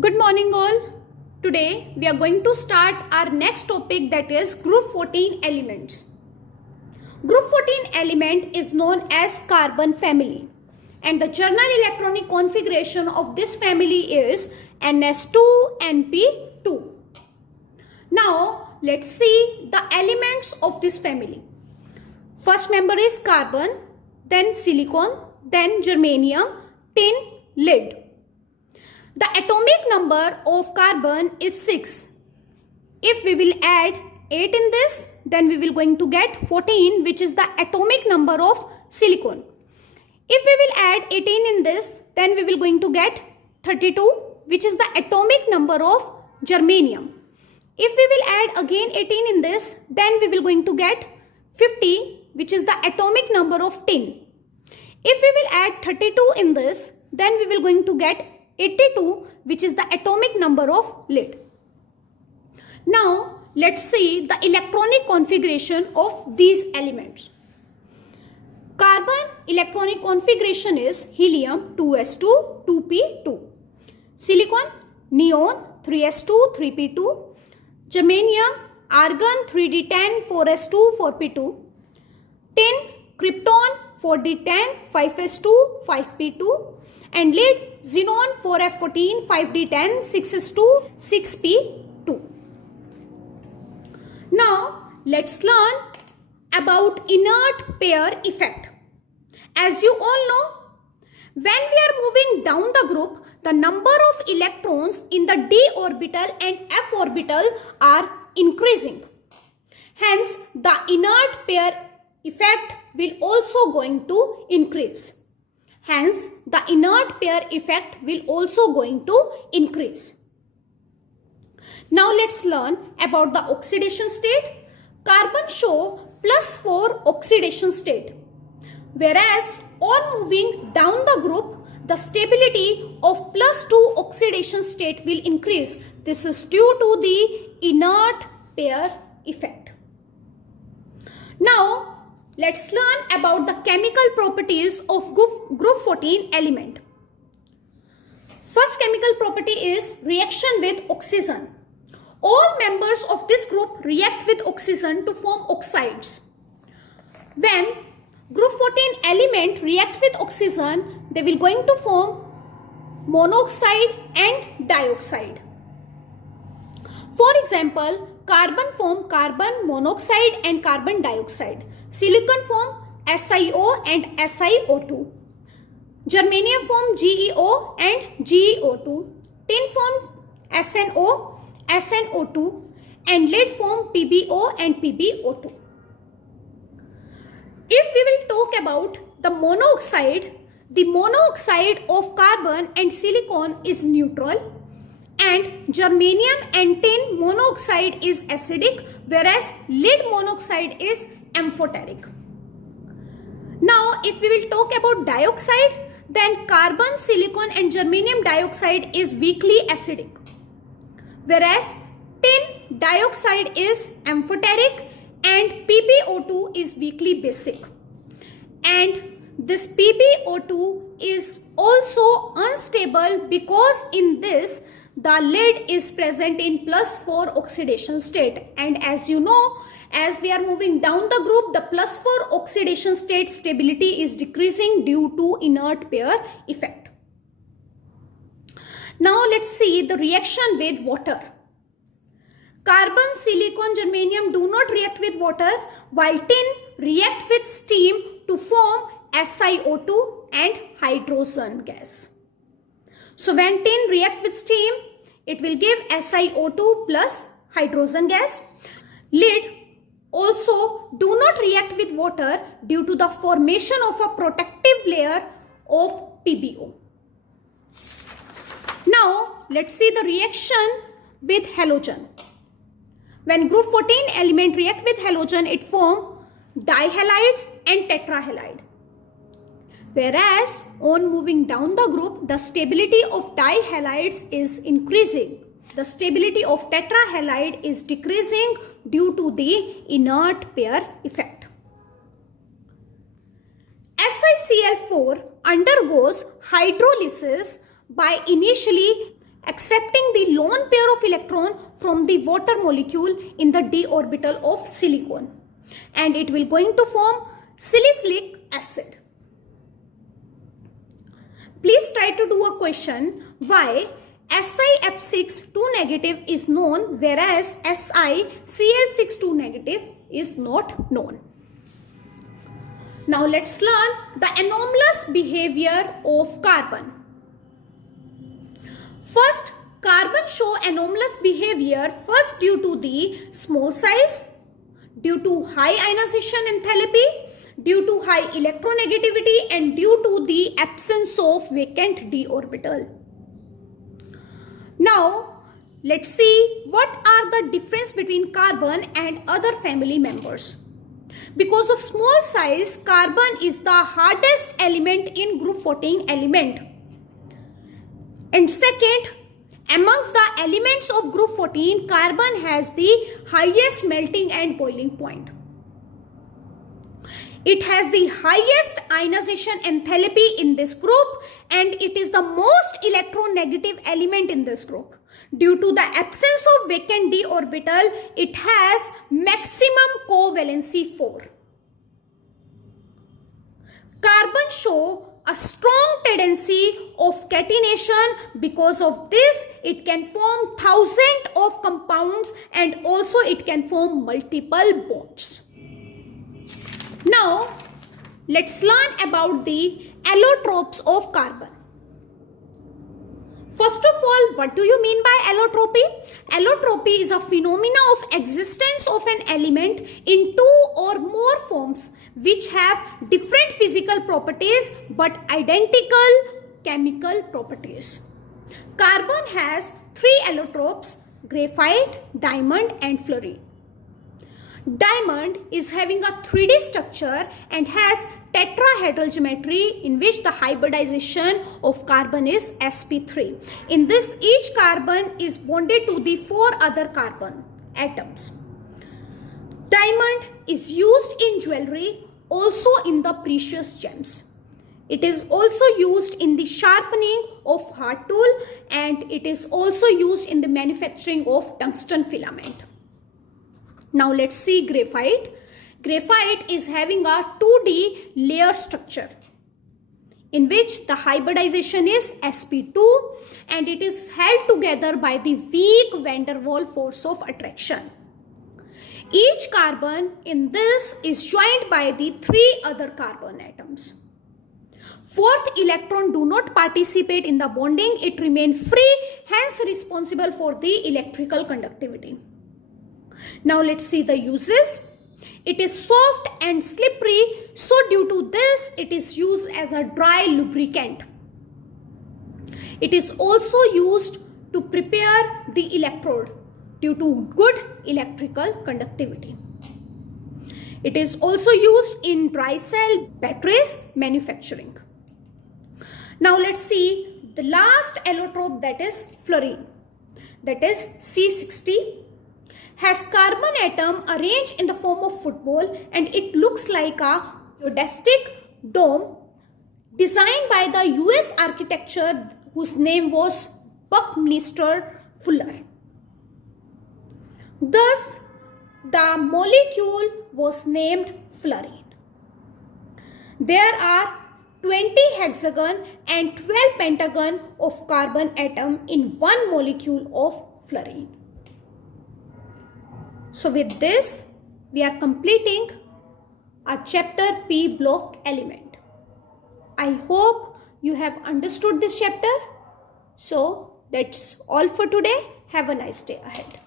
Good morning all. Today we are going to start our next topic, that is group 14 elements. Group 14 element is known as carbon family and the general electronic configuration of this family is Ns2Np2. Now let's see the elements of this family. First member is carbon, then silicon, then germanium, tin, lead. The atomic number of carbon is 6. If we will add 8 in this, then we will going to get 14, which is the atomic number of silicon. If we will add 18 in this, then we will going to get 32, which is the atomic number of germanium. If we will add again 18 in this, then we will going to get 50, which is the atomic number of tin. If we will add 32 in this, then we will going to get 82, which is the atomic number of lead. Now let's see the electronic configuration of these elements. Carbon electronic configuration is helium 2s2 2p2, silicon neon 3s2 3p2, germanium argon 3d10 4s2 4p2, tin krypton 4d10 5s2 5p2, and lead xenon 4f14 5d10 6s2 6p2. Now let's learn about inert pair effect. As you all know, when we are moving down the group, the number of electrons in the d orbital and f orbital are increasing. Hence the inert pair effect will also going to increase. Hence, the inert pair effect will also going to increase. Now let's learn about the oxidation state. Carbon show +4 oxidation state. Whereas on moving down the group, the stability of +2 oxidation state will increase. This is due to the inert pair effect. Now, let's learn about the chemical properties of group 14 element. First chemical property is reaction with oxygen. All members of this group react with oxygen to form oxides. When group 14 element react with oxygen, they will going to form monoxide and dioxide. For example, carbon form carbon monoxide and carbon dioxide. Silicon form SiO and SiO2. Germanium form GeO and GeO2. Tin form SnO, SnO2, and lead form PbO and PbO2. If we will talk about the monoxide of carbon and silicon is neutral, and germanium and tin monoxide is acidic, whereas lead monoxide is amphoteric. Now if we will talk about dioxide, then carbon, silicon and germanium dioxide is weakly acidic, whereas tin dioxide is amphoteric and PbO2 is weakly basic. And this PbO2 is also unstable because in this the lead is present in +4 oxidation state, and as you know, as we are moving down the group, the +4 oxidation state stability is decreasing due to inert pair effect. Now let's see the reaction with water. Carbon, silicon, germanium do not react with water, while tin react with steam to form SiO2 and hydrogen gas. So when tin react with steam, it will give SiO2 plus hydrogen gas. Lead also do not react with water due to the formation of a protective layer of PbO. Now let's see the reaction with halogen. When group 14 element react with halogen, it form dihalides and tetrahalide. Whereas on moving down the group, the stability of dihalides is increasing. The stability of tetrahalide is decreasing due to the inert pair effect. SiCl4 undergoes hydrolysis by initially accepting the lone pair of electron from the water molecule in the d orbital of silicon, and it will going to form salicylic acid. Please try to do a question why SiF6 2 negative is known whereas SiCl6 2 negative is not known. Now let's learn the anomalous behavior of carbon. First, carbon show anomalous behavior first due to the small size, due to high ionization enthalpy, due to high electronegativity, and due to the absence of vacant d orbital. Now, let's see what are the difference between carbon and other family members. Because of small size, carbon is the hardest element in group 14 element. And second, amongst the elements of group 14, carbon has the highest melting and boiling point. It has the highest ionization enthalpy in this group, and it is the most electronegative element in this group. Due to the absence of vacant d orbital, it has maximum covalency 4. Carbon show a strong tendency of catenation. Because of this, it can form thousands of compounds, and also it can form multiple bonds. Now, let's learn about the allotropes of carbon. First of all, what do you mean by allotropy? Allotropy is a phenomena of existence of an element in two or more forms which have different physical properties but identical chemical properties. Carbon has 3 allotropes: graphite, diamond, and fluorine. Diamond is having a 3D structure and has tetrahedral geometry in which the hybridization of carbon is sp3. In this, each carbon is bonded to the 4 other carbon atoms. Diamond is used in jewelry, also in the precious gems. It is also used in the sharpening of hard tool, and it is also used in the manufacturing of tungsten filament. Now let's see graphite. Graphite is having a 2D layer structure in which the hybridization is sp2, and it is held together by the weak van der Waals force of attraction. Each carbon in this is joined by the 3 other carbon atoms. 4th electron do not participate in the bonding. It remains free, hence responsible for the electrical conductivity. Now let's see the uses. It is soft and slippery, so due to this it is used as a dry lubricant. It is also used to prepare the electrode due to good electrical conductivity. It is also used in dry cell batteries manufacturing. Now let's see the last allotrope, that is fluorine, that is C60. Has carbon atom arranged in the form of football, and it looks like a geodesic dome designed by the US architecture whose name was Buckminster Fuller. Thus, the molecule was named fluorine. There are 20 hexagon and 12 pentagon of carbon atom in one molecule of fluorine. So with this, we are completing our chapter P block element. I hope you have understood this chapter. So that's all for today. Have a nice day ahead.